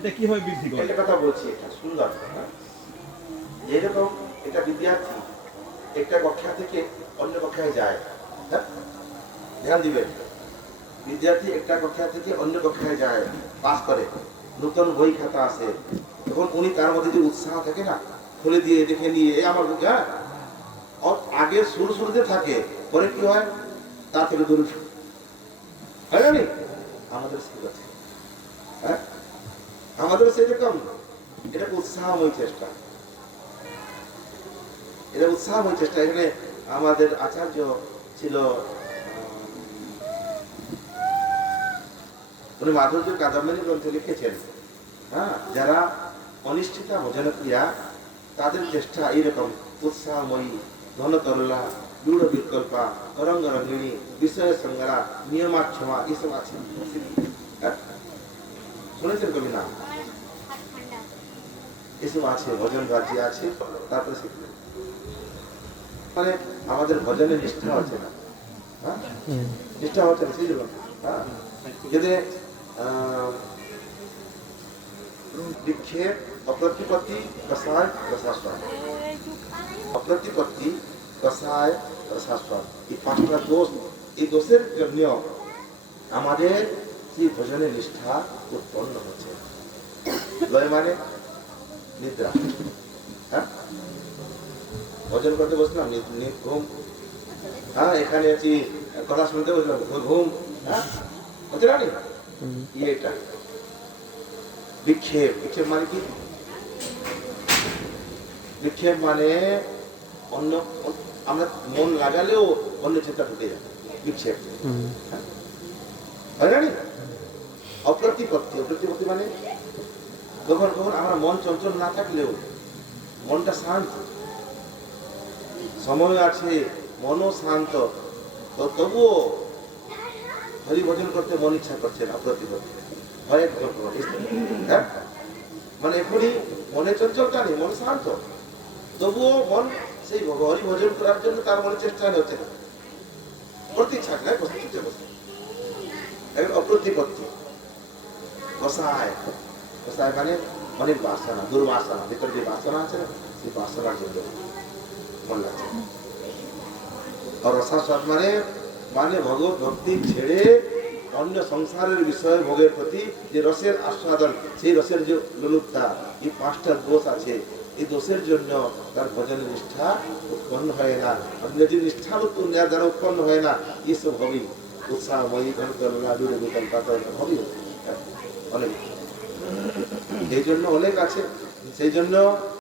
এটা কিভাবে বৃদ্ধি করে? একটা কথা বলছি, এটা সুন্দর। যেরকম এটা বিদ্যার্থী একটা কক্ষা থেকে অন্য কক্ষায় যায়, হ্যাঁ, ধ্যান দিবেন। বিদ্যার্থী একটা কক্ষা থেকে অন্য কক্ষায় যায়, পাস করে, নতুন বই খাতা আছে, তখন উনি তার মধ্যে যে উৎসাহ থাকে না, খুলে দিয়ে দেখে নিয়ে আমার হ্যাঁ, আগে শুরুতে থাকে, পরে কি হয় তা থেকে দূরে হয় না? আমাদের স্কুল আছে, হ্যাঁ, আমাদের সেরকম। এটা উৎসাহময় চেষ্টা, এটা উৎসাহময় চেষ্টা। এখানে আমাদের আচার্য ছিল, উনি মাধুর্য কাদম্বিনী গ্রন্থ লিখেছেন। হ্যাঁ, যারা অনিশ্চিতা ভজনক্রিয়া তাদের চেষ্টা এইরকম উৎসাহময়ী, ধনতরলা, দৃঢ় বিকল্পা, তরঙ্গ রঙ্গিণী, বিষয় সংগ্রা, নিয়মাক্ষমা, এসব আছে। হ্যাঁ? শুনেছেন কবি নাম? এসব আছে, ভজন রাজ্যে আছে। তারপরে শিখলেন মানে আমাদের ভজনের নিষ্ঠা হচ্ছে না, হ্যাঁ, নিষ্ঠা হচ্ছে না, সেই জন্য। হ্যাঁ, যদি বিক্ষেপ, অপ্রতিপত্তি, রসায়, রসাস্বাদ, অপ্রতিপত্তি, রসায়, রসাস্বাদ, এই পাঁচটা দোষ, এই দোষের জন্য আমাদের সেই ভজনের নিষ্ঠা উৎপন্ন হচ্ছে। লয় মানে নিদ্রা, হ্যাঁ, ভজন করতে বসলাম, ঘুম, হ্যাঁ, এখানে আছি কথা শুনতে বসলাম, ঘুম, হ্যাঁ, হচ্ছে না? এটা বিক্ষেপ। বিক্ষেপ মানে কি? বিক্ষেপ মানে অন্য, আমরা মন লাগালেও অন্য চিন্তা ঢুকে যায়, বিক্ষেপ, হয় না? অপ্রতিপত্তি, অপ্রতিপত্তি মানে কখন কখন আমরা মন চঞ্চল না থাকলেও মনটা শান্ত, সময় আছে, মনও শান্ত, তো তবুও হরিভজন করতে মন ইচ্ছা করছে না, অপ্রতিপত্তি। হ্যাঁ, মানে এখনই মনে চঞ্চলতা নেই, মন শান্ত, তবুও মন সেই হরিভজন করার জন্য তার মনে চেষ্টা হচ্ছে না, করতে ইচ্ছা নাই, বসতে বসতে অপ্রতিপত্তি। কষায়, কষায় মানে অনেক বাসনা, দুর্বাসনা, ভিতরে যে বাসনা আছে না, সেই বাসনার জন্য মন লাগছে। আর রসাস্বাদ মানে মানে ভগবত ভক্তি ছেড়ে অন্য সংসারের বিষয় ভোগের প্রতি যে রসের আস্বাদন, সেই রসের যে লোলুপতা, এই পাঁচটা দোষ আছে। এই দোষের জন্য তার ভজনের নিষ্ঠা উৎপন্ন হয় না। যদি নিষ্ঠা দ্বারা উৎপন্ন হয় না, এইসব হবেই উৎসাহময়ী, ধনতরলা, দূরে বিকল্পা হবেই অনেক। এই জন্য অনেক আছে, সেই জন্য